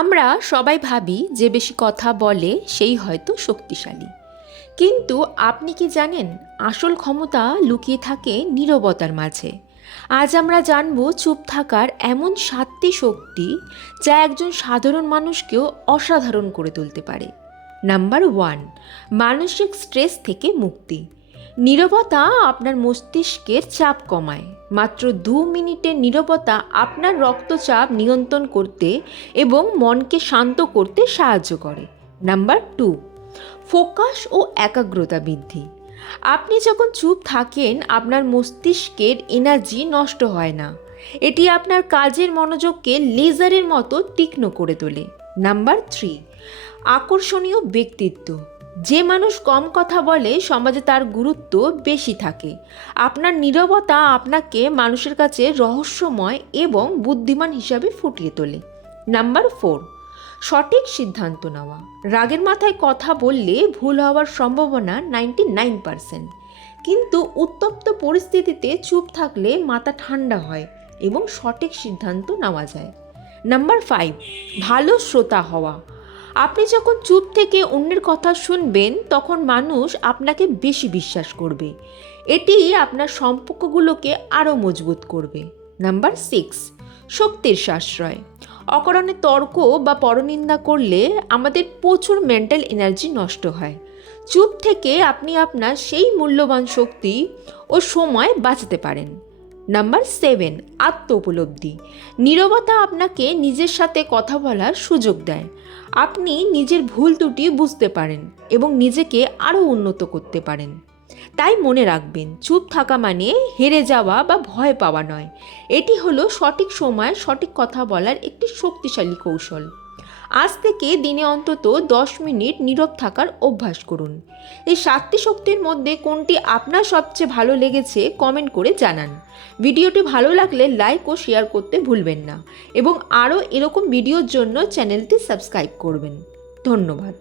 আমরা সবাই ভাবি যে বেশি কথা বলে সেই হয়তো শক্তিশালী। কিন্তু আপনি কি জানেন আসল ক্ষমতা লুকিয়ে থাকে নীরবতার মাঝে। আজ আমরা জানব চুপ থাকার এমন 7টি শক্তি যা একজন সাধারণ মানুষকেও অসাধারণ করে তুলতে পারে। নাম্বার 1, মানসিক স্ট্রেস থেকে মুক্তি। নীরবতা আপনার মস্তিষ্কের চাপ কমায়। মাত্র 2 মিনিটের নীরবতা আপনার রক্তচাপ নিয়ন্ত্রণ করতে এবং মনকে শান্ত করতে সাহায্য করে। নাম্বার 2, ফোকাস ও একাগ্রতা বৃদ্ধি। আপনি যখন চুপ থাকেন আপনার মস্তিষ্কের এনার্জি নষ্ট হয় না। এটি আপনার কাজের মনোযোগকে লেজারের মতো তীক্ষ্ণ করে তোলে। নাম্বার 3, আকর্ষণীয় ব্যক্তিত্ব। যে মানুষ কম কথা বলে সমাজে তার গুরুত্ব বেশি থাকে। আপনার নীরবতা আপনাকে মানুষের কাছে রহস্যময় এবং বুদ্ধিমান হিসাবে ফুটিয়ে তোলে। নাম্বার 4, সঠিক সিদ্ধান্ত নেওয়া। রাগের মাথায় কথা বললে ভুল হওয়ার সম্ভাবনা 99%, কিন্তু উত্তপ্ত পরিস্থিতিতে চুপ থাকলে মাথা ঠান্ডা হয় এবং সঠিক সিদ্ধান্ত নেওয়া যায়। নাম্বার 5, ভালো শ্রোতা হওয়া। আপনি যখন চুপ থেকে অন্যের কথা শুনবেন তখন মানুষ আপনাকে বেশি বিশ্বাস করবে। এটি আপনার সম্পর্কগুলোকে আরও মজবুত করবে। নাম্বার 6, শক্তির সাশ্রয়। অকারণে তর্ক বা পরনিন্দা করলে আমাদের প্রচুর মেন্টাল এনার্জি নষ্ট হয়। চুপ থেকে আপনি আপনার সেই মূল্যবান শক্তি ও সময় বাঁচাতে পারেন। নাম্বার 7, আত্ম উপলব্ধি। নীরবতা আপনাকে নিজের সাথে কথা বলার সুযোগ দেয়। আপনি নিজের ভুল ত্রুটি বুঝতে পারেন এবং নিজেকে আরও উন্নত করতে পারেন। তাই মনে রাখবেন, চুপ থাকা মানে হেরে যাওয়া বা ভয় পাওয়া নয়। এটি হলো সঠিক সময়ে সঠিক কথা বলার একটি শক্তিশালী কৌশল। আজ থেকে দিনে অন্তত 10 মিনিট নীরব থাকার অভ্যাস করুন। এই 7টি শক্তির মধ্যে কোনটি আপনার সবচেয়ে ভালো লেগেছে কমেন্ট করে জানান। ভিডিওটি ভালো লাগলে লাইক ও শেয়ার করতে ভুলবেন না এবং আরও এরকম ভিডিওর জন্য চ্যানেলটি সাবস্ক্রাইব করবেন। ধন্যবাদ।